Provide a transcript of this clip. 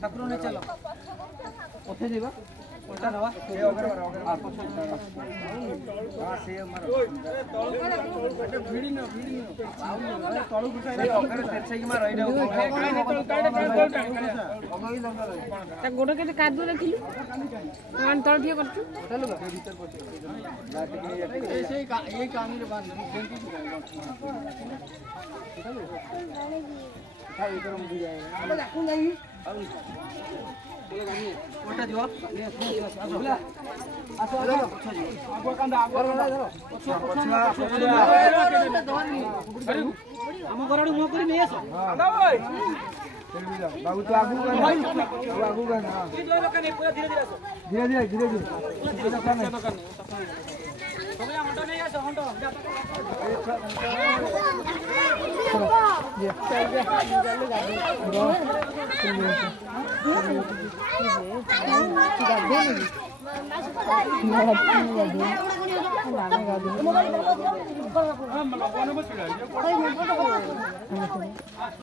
ठाकुर ने चलो ओथे जीवा उल्टा नवा ए अगर आ पछो हां से मार भिड़ी न तळु गुटा अगर तेरछे की मार रही ता गोड़ के कादू रखिलु मान तळ ठिए करछु चलो भीतर पछो ऐसे ये काम रे बांध चलो उठा इधर मुझे जाएगा अब जाकू नहीं अब कोटा जो बोला आसो आगो कांदा आगो धरो पछुआ हम गरडू मो करी नहीं आसो कांदा भाई बाबू तो आगू का आगू का ना ये दो लोग नहीं पूरा धीरे धीरे आसो धीरे दुकान तुम्हें हंटो नहीं आसो हंटो